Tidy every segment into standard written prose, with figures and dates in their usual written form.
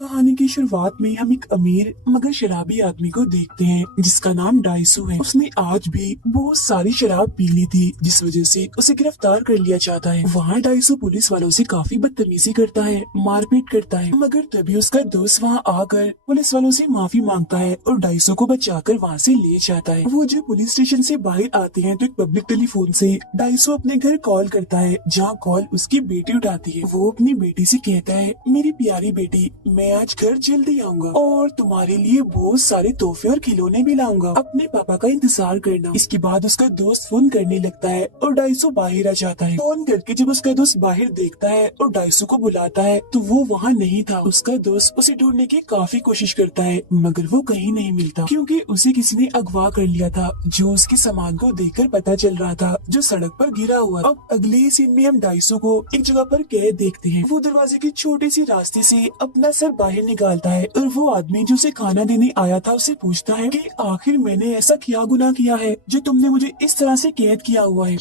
कहानी की शुरुआत में हम एक अमीर मगर शराबी आदमी को देखते हैं जिसका नाम डाइसू है। उसने आज भी बहुत सारी शराब पी ली थी जिस वजह से उसे गिरफ्तार कर लिया जाता है। वहाँ डाइसू पुलिस वालों से काफी बदतमीजी करता है, मारपीट करता है, मगर तभी उसका दोस्त वहाँ आकर पुलिस वालों से माफी मांगता है और डाइसू को बचाकर वहाँ से ले जाता है। वो जब पुलिस स्टेशन से बाहर आते हैं तो एक पब्लिक टेलीफोन से डाइसू अपने घर कॉल करता है, जहाँ कॉल उसकी बेटी उठाती है। वो अपनी बेटी से कहता है, मेरी प्यारी बेटी, मैं आज घर जल्दी आऊंगा और तुम्हारे लिए बहुत सारे तोहफे और खिलौने भी लाऊंगा। अपने पापा का इंतजार करना। इसके बाद उसका दोस्त फोन करने लगता है और डाइसू बाहर आ जाता है। फोन करके जब उसका दोस्त बाहर देखता है और डाइसू को बुलाता है तो वो वहाँ नहीं था। उसका दोस्त उसे ढूंढने की काफी कोशिश करता है मगर वो कहीं नहीं मिलता, क्योंकि उसे किसी ने अगवा कर लिया था, जो उसके सामान को देखकर पता चल रहा था, जो सड़क पर गिरा हुआ। अब अगले ही सीन में हम डाइसू को एक जगह पर कैद देखते हैं। वो दरवाजे की छोटी सी रास्ते से अपना सर बाहर निकालता है और वो आदमी जो उसे खाना देने आया था उसे पूछता है कि आखिर मैंने ऐसा क्या गुनाह किया है जो तुमने मुझे इस तरह से कैद किया हुआ है।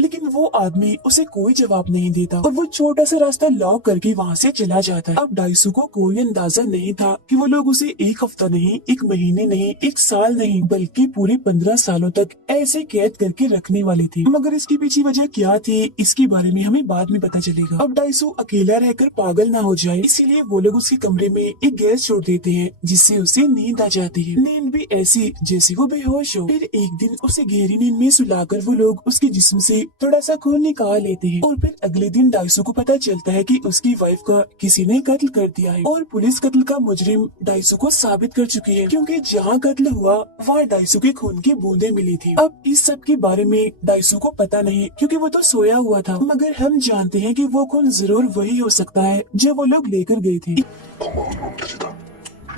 लेकिन वो आदमी उसे कोई जवाब नहीं देता और वो छोटा सा रास्ता लॉक करके वहाँ से चला जाता है। अब डाइसू को कोई अंदाजा नहीं था कि वो लोग उसे एक हफ्ता नहीं, एक महीने नहीं, एक साल नहीं, बल्कि पूरे 15 सालों तक ऐसे कैद करके रखने वाले थे। मगर इसकी पीछे वजह क्या थी, इसके बारे में हमें बाद में पता चलेगा। अब डाइसू अकेला रहकर पागल ना हो जाए, इसीलिए वो लोग उसके कमरे में एक गैस छोड़ देते हैं जिससे उसे नींद आ जाती है। नींद भी ऐसी जैसे वो बेहोश हो। फिर एक दिन उसे गहरी नींद में सुलाकर वो लोग उसके जिस्म से थोड़ा सा खून निकाल लेते हैं और फिर अगले दिन डाइसू को पता चलता है कि उसकी वाइफ का किसी ने कत्ल कर दिया है और पुलिस कत्ल का मुजरिम डाइसू को साबित कर चुकी है, क्योंकि जहाँ कत्ल हुआ वहाँ डाइसू के खून की बूंदें मिली थी। अब इस सब के बारे में डाइसू को पता नहीं, क्योंकि वो तो सोया हुआ था, मगर हम जानते हैं कि वो खून जरूर वही हो सकता है जो वो लोग लेकर गए थे।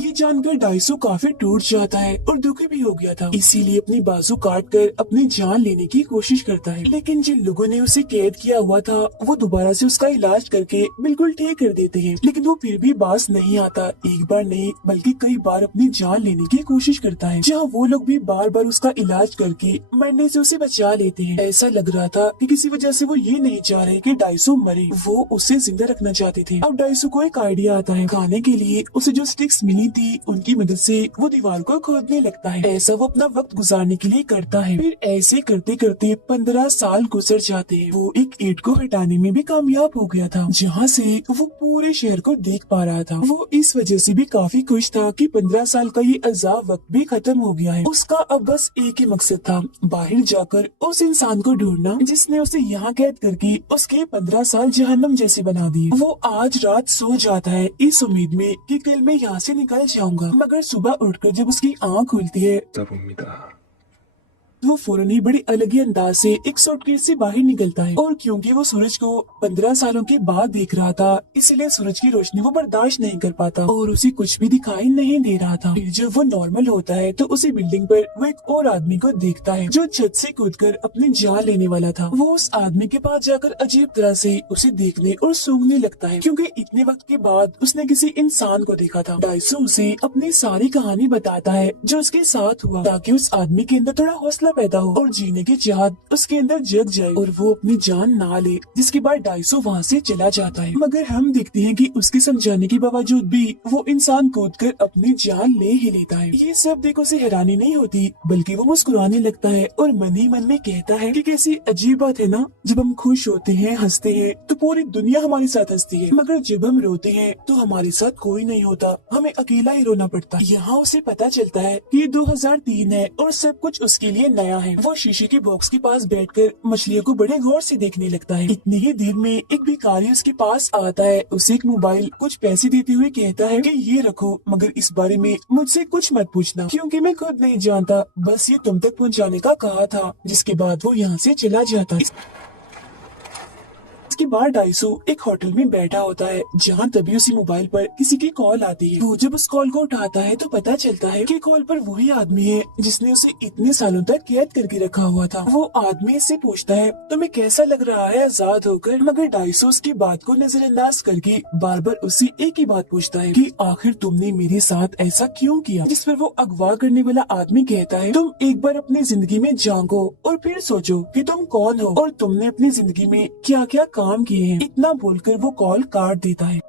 ये जानकर डाइसू काफी टूट जाता है और दुखी भी हो गया था, इसीलिए अपनी बाजू काट कर अपनी जान लेने की कोशिश करता है। लेकिन जिन लोगों ने उसे कैद किया हुआ था वो दोबारा से उसका इलाज करके बिल्कुल ठीक कर देते हैं, लेकिन वो फिर भी बाज नहीं आता। एक बार नहीं बल्कि कई बार अपनी जान लेने की कोशिश करता है, जहाँ वो लोग भी बार बार उसका इलाज करके मरने से उसे बचा लेते हैं। ऐसा लग रहा था कि किसी वजह से वो ये नहीं चाह रहे कि डाइसू मरे, वो उसे जिंदा रखना चाहते थे। अब डाइसू को एक आइडिया आता है। खाने के लिए उसे जो स्टिक्स मिली थी उनकी मदद से वो दीवार को खोदने लगता है। ऐसा वो अपना वक्त गुजारने के लिए करता है। फिर ऐसे करते करते 15 साल गुजर जाते हैं। वो एक ईंट को हटाने में भी कामयाब हो गया था, जहाँ से वो पूरे शहर को देख पा रहा था। वो इस वजह से भी काफी खुश था कि 15 साल का ये अजाब वक्त भी खत्म हो गया है। उसका अब बस एक ही मकसद था, बाहर जाकर उस इंसान को ढूंढना जिसने उसे यहाँ कैद करके उसके 15 साल जहन्नम जैसे बना दिए। वो आज रात सो जाता है इस उम्मीद में कि कल मैं यहाँ से निकल जाऊंगा, मगर सुबह उठकर जब उसकी आँख खुलती है वो फौरन ही बड़ी अलग ही अंदाज से एक सूटकेस से बाहर निकलता है। और क्योंकि वो सूरज को 15 सालों के बाद देख रहा था, इसलिए सूरज की रोशनी वो बर्दाश्त नहीं कर पाता और उसे कुछ भी दिखाई नहीं दे रहा था। फिर जब वो नॉर्मल होता है तो उसी बिल्डिंग पर वो एक और आदमी को देखता है जो छत से कूदकर अपनी जान लेने वाला था। वो उस आदमी के पास जाकर अजीब तरह से उसे देखने और सूंघने लगता है, क्योंकि इतने वक्त के बाद उसने किसी इंसान को देखा था। डाइसू उसे अपनी सारी कहानी बताता है जो उसके साथ हुआ, ताकि उस आदमी के अंदर थोड़ा हौसला पैदा हो और जीने की चाहत उसके अंदर जग जाए और वो अपनी जान ना ले। जिसके बाद डाइसू वहाँ से चला जाता है, मगर हम देखते हैं कि उसके समझाने के बावजूद भी वो इंसान कूदकर अपनी जान ले ही लेता है। ये सब देखो से हैरानी नहीं होती, बल्कि वो मुस्कुराने लगता है और मन ही मन में कहता है कि कैसी अजीब बात है ना, जब हम खुश होते हैं, हंसते हैं तो पूरी दुनिया हमारे साथ हंसती है, मगर जब हम रोते हैं तो हमारे साथ कोई नहीं होता, हमें अकेला ही रोना पड़ता है। यहाँ उसे पता चलता है कि 2003 है और सब कुछ उसके लिए नया है। वो शीशे के बॉक्स के पास बैठकर मछलियों को बड़े गौर से देखने लगता है। इतनी ही देर में एक भिखारी उसके पास आता है, उसे एक मोबाइल कुछ पैसे देते हुए कहता है कि ये रखो, मगर इस बारे में मुझसे कुछ मत पूछना, क्योंकि मैं खुद नहीं जानता, बस ये तुम तक पहुंचाने का कहा था। जिसके बाद वो यहाँ से चला जाता है। इसके बाद डाइसू एक होटल में बैठा होता है, जहाँ तभी उसी मोबाइल पर किसी की कॉल आती है। वो जब उस कॉल को उठाता है तो पता चलता है कि कॉल पर वही आदमी है जिसने उसे इतने सालों तक कैद करके रखा हुआ था। वो आदमी इससे पूछता है, तुम्हें कैसा लग रहा है आजाद होकर? मगर डाइसू उसकी बात को नजरअंदाज करके बार बार उससे एक ही बात पूछता है कि आखिर तुमने मेरे साथ ऐसा क्यों किया? जिस पर वो अगवा करने वाला आदमी कहता है, तुम एक बार अपनी जिंदगी में झांको और फिर सोचो कि तुम कौन हो और तुमने अपनी जिंदगी में क्या क्या काम किए हैं। इतना बोलकर वो कॉल काट देता है।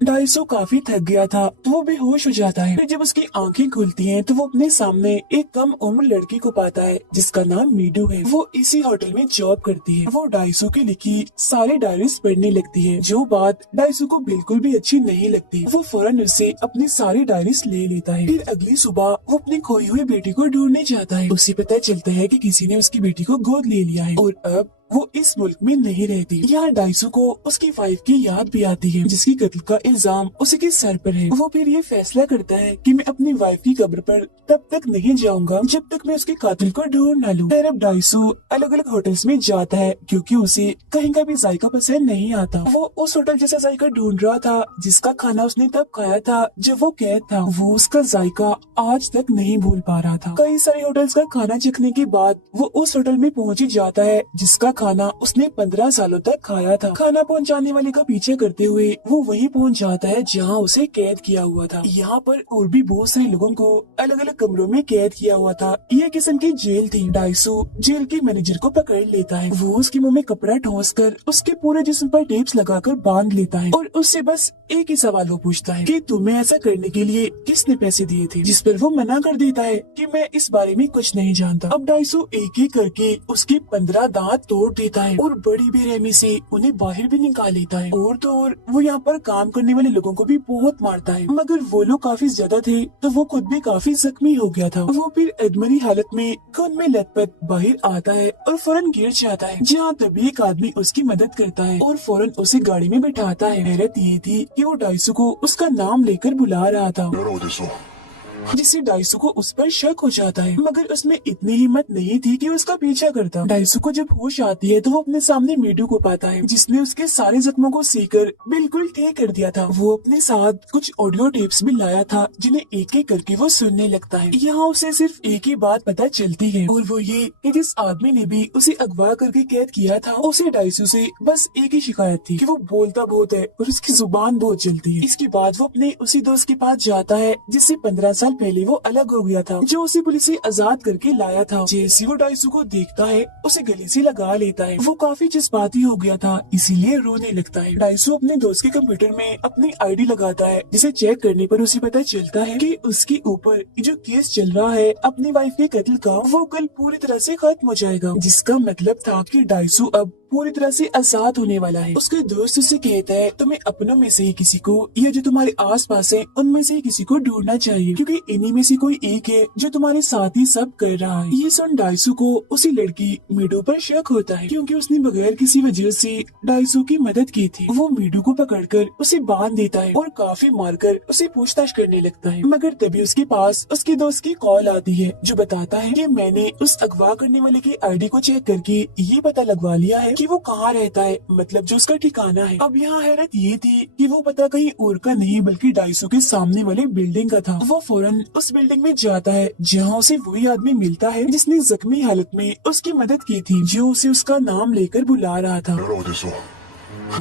डाइसो काफी थक गया था तो वो बेहोश हो जाता है। फिर जब उसकी आंखें खुलती हैं तो वो अपने सामने एक कम उम्र लड़की को पाता है जिसका नाम मीडू है। वो इसी होटल में जॉब करती है। वो डाइसो की लिखी सारी डायरीज पढ़ने लगती है, जो बात डाइसो को बिल्कुल भी अच्छी नहीं लगती। वो फौरन उससे अपनी सारी डायरीज ले लेता है। फिर अगली सुबह वो अपनी खोई हुई बेटी को ढूंढने जाता है। उसे पता चलता है कि किसी ने उसकी बेटी को गोद ले लिया है और अब वो इस मुल्क में नहीं रहती। यहाँ डाइसो को उसकी वाइफ की याद भी आती है जिसकी कत्ल का इल्जाम उसी के सर पर है। वो फिर ये फैसला करता है कि मैं अपनी वाइफ की कब्र पर तब तक नहीं जाऊंगा जब तक मैं उसके कातिल को ढूंढ न लूं। फिर अब डाइसो अलग अलग होटल्स में जाता है क्योंकि उसे कहीं का भी जायका पसंद नहीं आता। वो उस होटल जैसा जायका ढूंढ रहा था जिसका खाना उसने तब खाया था जब वो कैद था। वो उसका जायका आज तक नहीं भूल पा रहा था। कई सारे होटल्स का खाना चखने के बाद वो उस होटल में पहुंच ही जाता है जिसका खाना उसने 15 सालों तक खाया था। खाना पहुंचाने वाले का पीछे करते हुए वो वहीं पहुंच जाता है जहां उसे कैद किया हुआ था। यहाँ पर और भी बहुत सारे लोगों को अलग अलग कमरों में कैद किया हुआ था। यह किस्म की जेल थी। डाइसो जेल के मैनेजर को पकड़ लेता है। वो उसके मुंह में कपड़ा ठोस कर उसके पूरे जिस्म पर टेप्स लगाकर बांध लेता है और उससे बस एक ही सवाल वो पूछता है कि तुम्हें ऐसा करने के लिए किसने पैसे दिए थे, जिस पर वो मना कर देता है कि मैं इस बारे में कुछ नहीं जानता। अब डाइसो एक एक करके उसके 15 दांत तोड़ देता है और बड़ी बेरहमी से उन्हें बाहर भी निकाल लेता है। और तो और वो यहाँ पर काम करने वाले लोगों को भी बहुत मारता है, मगर वो लोग काफी ज्यादा थे तो वो खुद भी काफी जख्मी हो गया था। वो फिर अधमरी हालत में खून में लथपथ बाहर आता है और फौरन गिर जाता है, जहाँ तभी एक आदमी उसकी मदद करता है और फौरन उसे गाड़ी में बिठाता है। हैरत ये थी कि वो डाइसो को उसका नाम लेकर बुला रहा था, जिससे डाइसो को उस पर शक हो जाता है, मगर उसमें इतनी हिम्मत नहीं थी कि उसका पीछा करता। डाइसो को जब होश आती है तो वो अपने सामने मीडू को पाता है जिसने उसके सारे जख्मों को सीकर बिल्कुल ठीक कर दिया था। वो अपने साथ कुछ ऑडियो टेप्स भी लाया था जिन्हें एक एक करके वो सुनने लगता है। यहाँ उसे सिर्फ एक ही बात पता चलती है और वो ये कि जिस आदमी ने भी उसे अगवा करके कैद किया था उसे डाइसो से बस एक ही शिकायत थी कि वो बोलता बहुत है और उसकी जुबान बहुत चलती है। इसके बाद वो अपने उसी दोस्त के पास जाता है जिससे 15 साल पहले वो अलग हो गया था, जो उसे पुलिस से आजाद करके लाया था। जैसे वो डाइसो को देखता है उसे गले से लगा लेता है। वो काफी जज्बाती हो गया था इसीलिए रोने लगता है। डाइसो अपने दोस्त के कंप्यूटर में अपनी आईडी लगाता है जिसे चेक करने पर उसे पता चलता है कि उसके ऊपर जो केस चल रहा है अपनी वाइफ के कत्ल का, वो कल पूरी तरह से खत्म हो जाएगा, जिसका मतलब था कि डाइसो अब पूरी तरह से आजाद होने वाला है। उसके दोस्त उसे कहता है तुम्हें अपनों में से ही किसी को या जो तुम्हारे आस पास है उनमें से ही किसी को ढूंढना चाहिए, क्योंकि इन्हीं में से कोई एक है जो तुम्हारे साथ ही सब कर रहा है। ये सुन डाइसो को उसी लड़की मीडू पर शक होता है क्योंकि उसने बगैर किसी वजह से डाइसो की मदद की थी। वो मीडू को पकड़कर उसे बांध देता है और काफी मारकर उसे पूछताछ करने लगता है, मगर तभी उसके पास उसके दोस्त की कॉल आती है जो बताता है कि मैंने उस अगवा करने वाले की आईडी को चेक करके ये पता लगवा लिया है कि वो कहाँ रहता है, मतलब जो उसका ठिकाना है। अब यहाँ हैरत ये थी कि वो पता कहीं और का नहीं बल्कि डाइसो के सामने वाले बिल्डिंग का था। वो फौरन उस बिल्डिंग में जाता है जहाँ उसे वही आदमी मिलता है जिसने जख्मी हालत में उसकी मदद की थी, जो उसे उसका नाम लेकर बुला रहा था।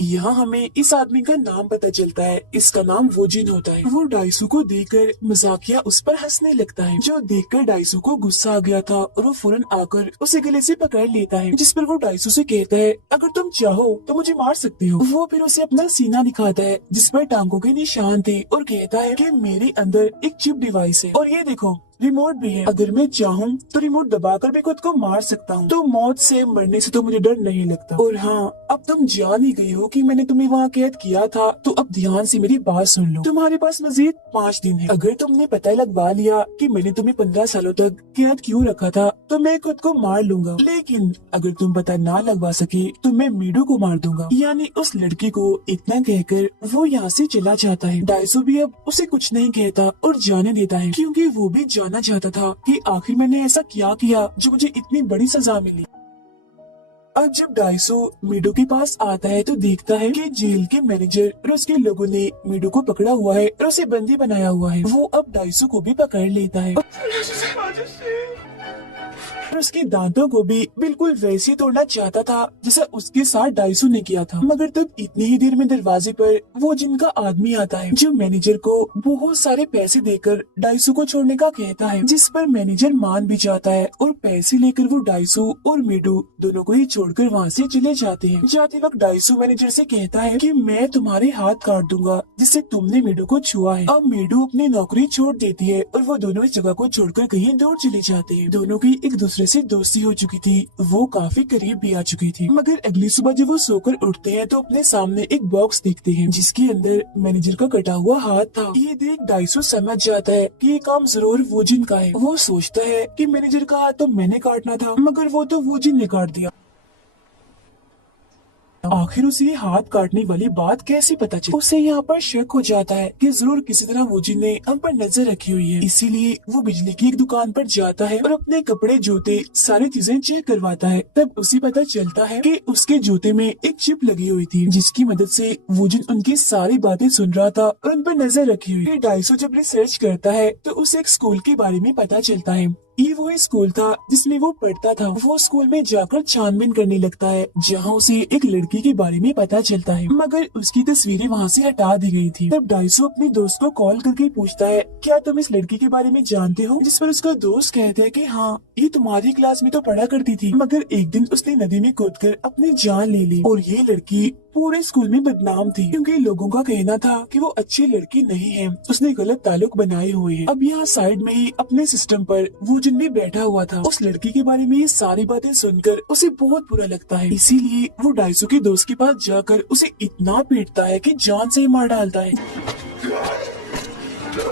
यहाँ हमें इस आदमी का नाम पता चलता है, इसका नाम वोजिन होता है। वो डाइसो को देखकर मजाकिया उस पर हंसने लगता है, जो देखकर डाइसो को गुस्सा आ गया था और वो फौरन आकर उसे गले से पकड़ लेता है, जिस पर वो डाइसो से कहता है अगर तुम चाहो तो मुझे मार सकते हो। वो फिर उसे अपना सीना दिखाता है जिस पर टांगों के निशान थे और कहता है कि मेरे अंदर एक चिप डिवाइस है और ये देखो रिमोट भी है, अगर मैं चाहूँ तो रिमोट दबाकर भी खुद को मार सकता हूँ। तो मौत से मरने से तो मुझे डर नहीं लगता। और हाँ, अब तुम जान ही गई हो कि मैंने तुम्हें वहाँ कैद किया था, तो अब ध्यान से मेरी बात सुन लो। तुम्हारे पास मजीद 5 दिन है। अगर तुमने पता लगवा लिया कि मैंने तुम्हें 15 सालों तक कैद क्यों रखा था तो मैं खुद को मार लूंगा, लेकिन अगर तुम पता ना लगवा सके तो मैं मीडू को मार दूंगा, यानी उस लड़की को। इतना कहकर वो यहाँ से चला जाता है। डाइसो भी अब उसे कुछ नहीं कहता और जाने देता है, क्योंकि वो भी जानना चाहता था कि आखिर मैंने ऐसा क्या किया जो मुझे इतनी बड़ी सजा मिली। अब जब डाइसो मीडू के पास आता है तो देखता है कि जेल के मैनेजर और उसके लोगों ने मीडू को पकड़ा हुआ है और उसे बंदी बनाया हुआ है। वो अब डाइसो को भी पकड़ लेता है। और उसके दांतों को भी बिल्कुल वैसे तोड़ना चाहता था जैसा उसके साथ डाइसू ने किया था। मगर तब इतनी ही देर में दरवाजे पर वो जिनका आदमी आता है जो मैनेजर को बहुत सारे पैसे देकर डाइसू को छोड़ने का कहता है, जिस पर मैनेजर मान भी जाता है और पैसे लेकर वो डाइसू और मीडू दोनों को ही छोड़कर वहाँ से चले जाते हैं। जाते वक्त डाइसू मैनेजर से कहता है कि मैं तुम्हारे हाथ काट दूंगा जिससे तुमने मीडू को छुआ है। अब मीडू अपनी नौकरी छोड़ देती है और वो दोनों इस जगह को छोड़कर कहीं दूर चले जाते हैं। दोनों की एक दूसरे से दोस्ती हो चुकी थी, वो काफी करीब भी आ चुकी थी। मगर अगली सुबह जब वो सोकर उठते हैं तो अपने सामने एक बॉक्स देखते हैं जिसके अंदर मैनेजर का कटा हुआ हाथ था। ये देख डाइसू समझ जाता है कि ये काम जरूर वूजिन का है। वो सोचता है कि मैनेजर का हाथ तो मैंने काटना था मगर वो तो वूजिन ने काट दिया। आखिर उसे ये हाथ काटने वाली बात कैसे पता चली? उसे यहाँ पर शक हो जाता है कि जरूर किसी तरह वूजिन ने हम पर नजर रखी हुई है। इसीलिए वो बिजली की एक दुकान पर जाता है और अपने कपड़े जूते सारी चीजें चेक करवाता है। तब उसे पता चलता है कि उसके जूते में एक चिप लगी हुई थी जिसकी मदद से वूजिन उनकी सारी बातें सुन रहा था और उन पर नजर रखी हुई। फिर डाइसो जब रिसर्च करता है तो उसे एक स्कूल के बारे में पता चलता है। ये वो स्कूल था जिसमें वो पढ़ता था। वो स्कूल में जाकर छानबीन करने लगता है जहाँ उसे एक लड़की के बारे में पता चलता है मगर उसकी तस्वीरें वहाँ से हटा दी गई थी। तब डाइसो अपने दोस्त को कॉल करके पूछता है, क्या तुम इस लड़की के बारे में जानते हो? जिस पर उसका दोस्त कहता है कि हाँ, ये तुम्हारी क्लास में तो पढ़ा करती थी मगर एक दिन उसने नदी में कूदकर अपनी जान ले ली। और ये लड़की पूरे स्कूल में बदनाम थी क्योंकि लोगों का कहना था कि वो अच्छी लड़की नहीं है, उसने गलत ताल्लुक बनाए हुए हैं। अब यहाँ साइड में ही अपने सिस्टम पर वो जिन भी बैठा हुआ था। उस लड़की के बारे में ये सारी बातें सुनकर उसे बहुत बुरा लगता है। इसीलिए वो डाइसो के दोस्त के पास जाकर उसे इतना पीटता है कि जान से ही मार डालता है।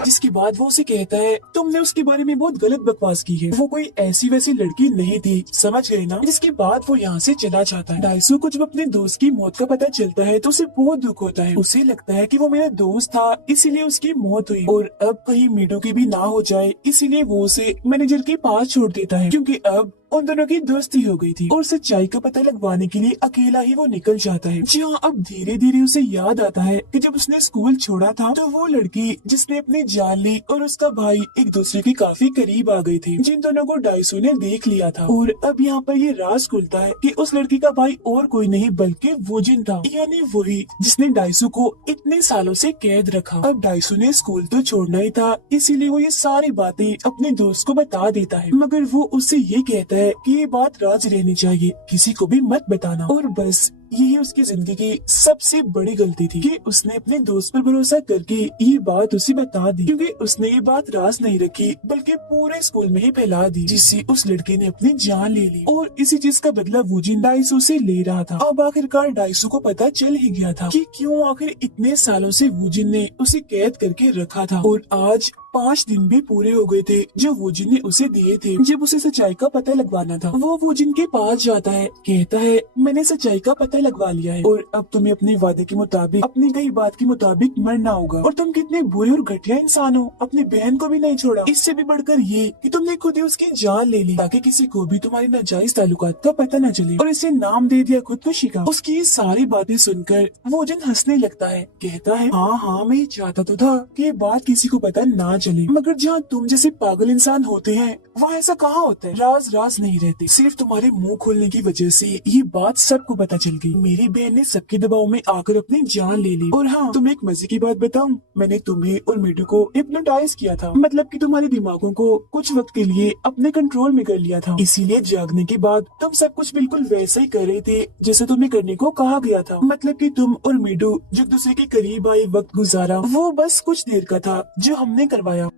जिसके बाद वो उसे कहता है, तुमने उसके बारे में बहुत गलत बकवास की है, वो कोई ऐसी वैसी लड़की नहीं थी, समझ गए ना? जिसके बाद वो यहाँ से चला जाता है। डाइसो को जब अपने दोस्त की मौत का पता चलता है तो उसे बहुत दुख होता है। उसे लगता है कि वो मेरा दोस्त था इसीलिए उसकी मौत हुई और अब कहीं मीडू की भी ना हो जाए, इसीलिए वो उसे मैनेजर के पास छोड़ देता है क्योंकि अब उन दोनों की दोस्ती हो गई थी। और सच्चाई का पता लगवाने के लिए अकेला ही वो निकल जाता है। जहाँ अब धीरे धीरे उसे याद आता है कि जब उसने स्कूल छोड़ा था तो वो लड़की जिसने अपनी जान ली और उसका भाई एक दूसरे के काफी करीब आ गए थे, जिन दोनों को डाइसो ने देख लिया था। और अब यहाँ पर ये राज खुलता है कि उस लड़की का भाई और कोई नहीं बल्कि वूजिन था, यानी वही जिसने डाइसो को इतने सालों से कैद रखा। अब डाइसो ने स्कूल तो छोड़ना ही था, इसीलिए वो ये सारी बातें अपने दोस्त को बता देता है मगर वो उससे ये कहता है कि ये बात राज रहनी चाहिए, किसी को भी मत बताना। और बस यही उसकी जिंदगी की सबसे बड़ी गलती थी कि उसने अपने दोस्त पर भरोसा करके ये बात उसे बता दी, क्योंकि उसने ये बात राज नहीं रखी बल्कि पूरे स्कूल में ही फैला दी, जिससे उस लड़के ने अपनी जान ले ली। और इसी चीज का बदला वूजिन डाइसो से ले रहा था। अब आखिरकार डाइसो को पता चल ही गया था कि क्यों आखिर इतने सालों से वूजिन ने उसे कैद करके रखा था। और आज 5 दिन भी पूरे हो गए थे जो वूजिन ने उसे दिए थे जब उसे सच्चाई का पता लगवाना था। वो वूजिन के पास जाता है, कहता है, मैंने सच्चाई का पता लगवा लिया है और अब तुम्हें अपने वादे के मुताबिक, अपनी कही बात के मुताबिक मरना होगा। और तुम कितने बुरे और घटिया इंसान हो, अपनी बहन को भी नहीं छोड़ा। इससे भी बढ़कर ये कि तुमने खुद ही उसकी जान ले ली ताकि किसी को भी तुम्हारी नाजायज ताल्लुकात का पता न चले, और इसे नाम दे दिया खुदकुशी का। उसकी ये सारी बातें सुनकर वूजिन हंसने लगता है, कहता है, हाँ हाँ, मैं ये चाहता तो था कि ये बात किसी को पता ना चले, मगर जहाँ तुम जैसे पागल इंसान होते हैं वहाँ ऐसा कहाँ होता है। राज राज नहीं रहते, सिर्फ तुम्हारे मुंह खोलने की वजह से ये बात सबको पता चल गई। मेरी बहन ने सबके दबाव में आकर अपनी जान ले ली। और हाँ, तुम्हें एक मजे की बात बताऊं, मैंने तुम्हें और मीडू को हिप्नोटाइज किया था, मतलब कि तुम्हारे दिमागों को कुछ वक्त के लिए अपने कंट्रोल में कर लिया था। इसीलिए जागने के बाद तुम सब कुछ बिल्कुल वैसा ही कर रहे थे जैसे तुम्हें करने को कहा गया था। मतलब कि तुम और मीडू जो एक दूसरे के करीब आए वक्त गुजारा, वो बस कुछ देर का था जो हमने करवाया।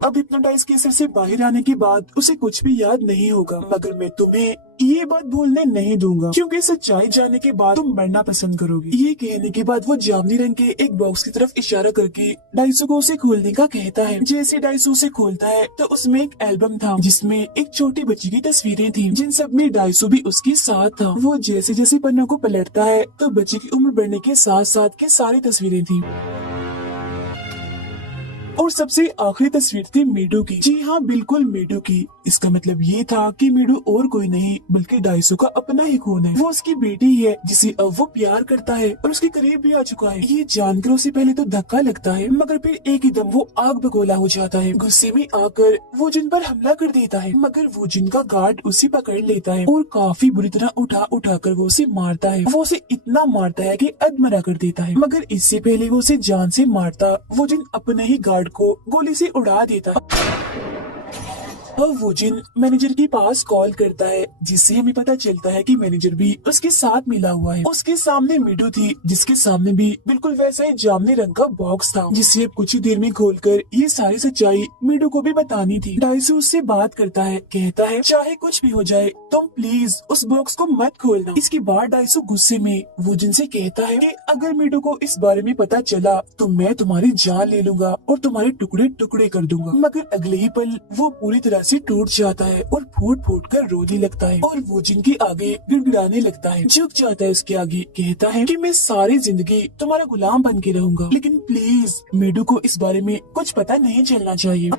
अब हिप्नोटाइज के असर से बाहर आने के बाद उसे कुछ भी याद नहीं होगा, मगर मैं तुम्हें ये बात भूलने नहीं दूंगा क्योंकि सच्चाई जानने के बाद तुम मरना पसंद करोगे। ये कहने के बाद वो जामुनी रंग के एक बॉक्स की तरफ इशारा करके डाइसो को उसे खोलने का कहता है। जैसे डाइसो उसे खोलता है तो उसमें एक एल्बम था जिसमें एक छोटी बच्ची की तस्वीरें थी, जिन सब में डाइसो भी उसके साथ था। वो जैसे जैसे पन्नों को पलटता है तो बच्ची की उम्र बढ़ने के साथ साथ की सारी तस्वीरें थी। और सबसे आखिरी तस्वीर थी मीडू की। जी हाँ, बिल्कुल मीडू की। इसका मतलब ये था कि मीडू और कोई नहीं बल्कि डाइसू का अपना ही खून है। वो उसकी बेटी ही है जिसे अब वो प्यार करता है और उसके करीब भी आ चुका है। ये जानकर उसे पहले तो धक्का लगता है, मगर फिर एक ही दम वो आग बगोला हो जाता है। गुस्से में आकर वो जिन पर हमला कर देता है, मगर वो जिनका गार्ड उसे पकड़ लेता है और काफी बुरी तरह उठा कर वो उसे मारता है। वो उसे इतना मारता है कि अधमरा कर देता है, मगर इससे पहले वो उसे जान से मारता वो जिन अपने ही गार्ड को गोली से उड़ा देता है। अब वो जिन मैनेजर के पास कॉल करता है, जिससे हमें पता चलता है कि मैनेजर भी उसके साथ मिला हुआ है। उसके सामने मीडू थी, जिसके सामने भी बिल्कुल वैसा ही जामनी रंग का बॉक्स था, जिसे अब कुछ ही देर में खोलकर ये सारी सच्चाई मीडू को भी बतानी थी। डाइसू उससे बात करता है, कहता है चाहे कुछ भी हो जाए तुम प्लीज उस बॉक्स को मत खोलना। इसके बाद डाइसू गुस्से में वो जिन से कहता है कि अगर मीडू को इस बारे में पता चला तो मैं तुम्हारी जान ले लूंगा और तुम्हारे टुकड़े टुकड़े कर दूंगा। मगर अगले ही पल वो पूरी तरह से टूट जाता है और फूट फूट कर रोने लगता है और वो जिनके आगे गिड़गिड़ाने लगता है, झुक जाता है उसके आगे, कहता है कि मैं सारी जिंदगी तुम्हारा गुलाम बन के रहूंगा, लेकिन प्लीज मीडू को इस बारे में कुछ पता नहीं चलना चाहिए।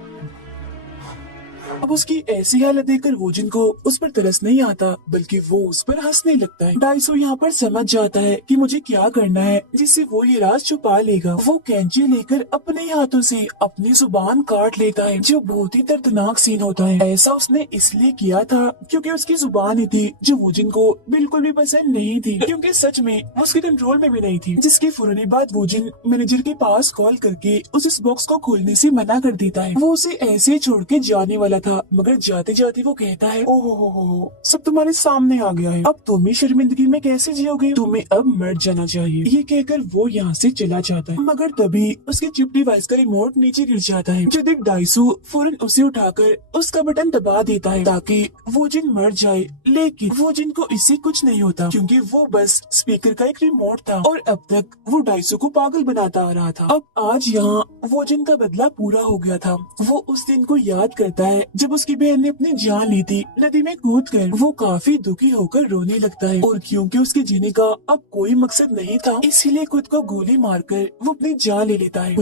अब उसकी ऐसी हालत देखकर वो जिनको उस पर तरस नहीं आता बल्कि वो उस पर हंसने लगता है। डाइसो यहाँ पर समझ जाता है कि मुझे क्या करना है जिससे वो ये राज छुपा लेगा। वो कैंची लेकर अपने ही हाथों से अपनी जुबान काट लेता है, जो बहुत ही दर्दनाक सीन होता है। ऐसा उसने इसलिए किया था क्योंकि उसकी जुबान ही थी जो वो जिनको बिल्कुल भी पसंद नहीं थी, क्योंकि सच में वो उसके कंट्रोल में भी नहीं थी। जिसके फौरन बाद वो जिन मैनेजर के पास कॉल करके उस इस बॉक्स को खोलने से मना कर देता है। वो उसे ऐसे छोड़ के जाने वाला था, मगर जाते जाते वो कहता है ओहो हो, सब तुम्हारे सामने आ गया है, अब तुम ही शर्मिंदगी में कैसे जियोगे, तुम्हें अब मर जाना चाहिए। ये कहकर वो यहाँ से चला जाता है, मगर तभी उसके चिप डिवाइस का रिमोट नीचे गिर जाता है। जो देख डाइसू फौरन उसे उठाकर उसका बटन दबा देता है ताकि वो जिन मर जाए, लेकिन वो जिन को इससे कुछ नहीं होता क्योंकि वो बस स्पीकर का एक रिमोट था और अब तक वो डाइसू को पागल बनाता आ रहा था। अब आज यहाँ वो जिन का बदला पूरा हो गया था। वो उस दिन को याद करता है जब उसकी बहन ने अपनी जान ली थी नदी में कूदकर। वो काफी दुखी होकर रोने लगता है और क्योंकि उसके जीने का अब कोई मकसद नहीं था, इसीलिए खुद को गोली मारकर वो अपनी जान ले लेता है।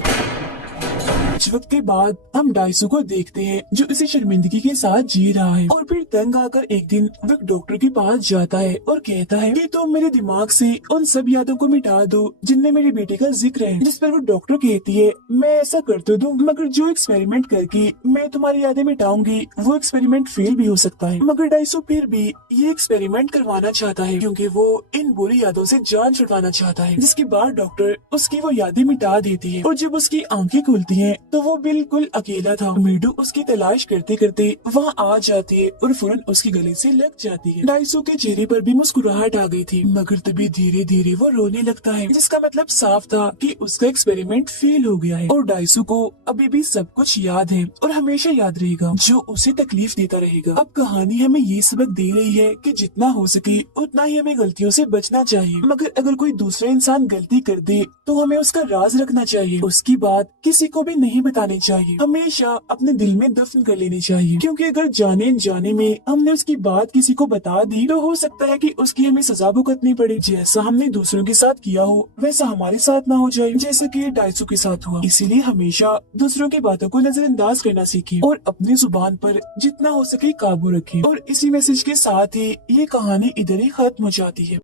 कुछ वक्त के बाद हम डाइसू को देखते हैं जो इसी शर्मिंदगी के साथ जी रहा है और फिर तंग आकर एक दिन वो एक डॉक्टर के पास जाता है और कहता है कि तुम मेरे दिमाग से उन सब यादों को मिटा दो जिनमें मेरी बेटी का जिक्र है। जिस पर वो डॉक्टर कहती है मैं ऐसा कर तो दूं, मगर जो एक्सपेरिमेंट करके मैं तुम्हारी यादें मिटाऊंगी वो एक्सपेरिमेंट फेल भी हो सकता है। मगर डाइसू फिर भी ये एक्सपेरिमेंट करवाना चाहता है क्योंकि वो इन बुरी यादों से जान छुड़वाना चाहता है। जिसके बाद डॉक्टर उसकी वो यादें मिटा देती है और जब उसकी आंखें खुलती हैं तो वो बिल्कुल अकेला था। मीडू उसकी तलाश करते करते वहाँ आ जाती है और फौरन उसके गले से लग जाती है। डाइसू के चेहरे पर भी मुस्कुराहट आ गई थी, मगर तभी धीरे धीरे वो रोने लगता है, जिसका मतलब साफ था कि उसका एक्सपेरिमेंट फेल हो गया है और डाइसू को अभी भी सब कुछ याद है और हमेशा याद रहेगा जो उसे तकलीफ देता रहेगा। अब कहानी हमें ये सबक दे रही है कि जितना हो सके उतना ही हमें गलतियों से बचना चाहिए, मगर अगर कोई दूसरा इंसान गलती कर दे तो हमें उसका राज रखना चाहिए, उसकी बात किसी को भी नहीं बतानी चाहिए, हमेशा अपने दिल में दफन कर लेनी चाहिए, क्योंकि अगर जाने जाने में हमने उसकी बात किसी को बता दी तो हो सकता है कि उसकी हमें सजा भुगतनी पड़े। जैसा हमने दूसरों के साथ किया हो वैसा हमारे साथ ना हो जाए, जैसा कि डाइसू के साथ हुआ। इसीलिए हमेशा दूसरों की बातों को नजरअंदाज करना सीखें और अपनी जुबान पर जितना हो सके काबू रखें। और इसी मैसेज के साथ ही ये कहानी इधर ही खत्म हो जाती है।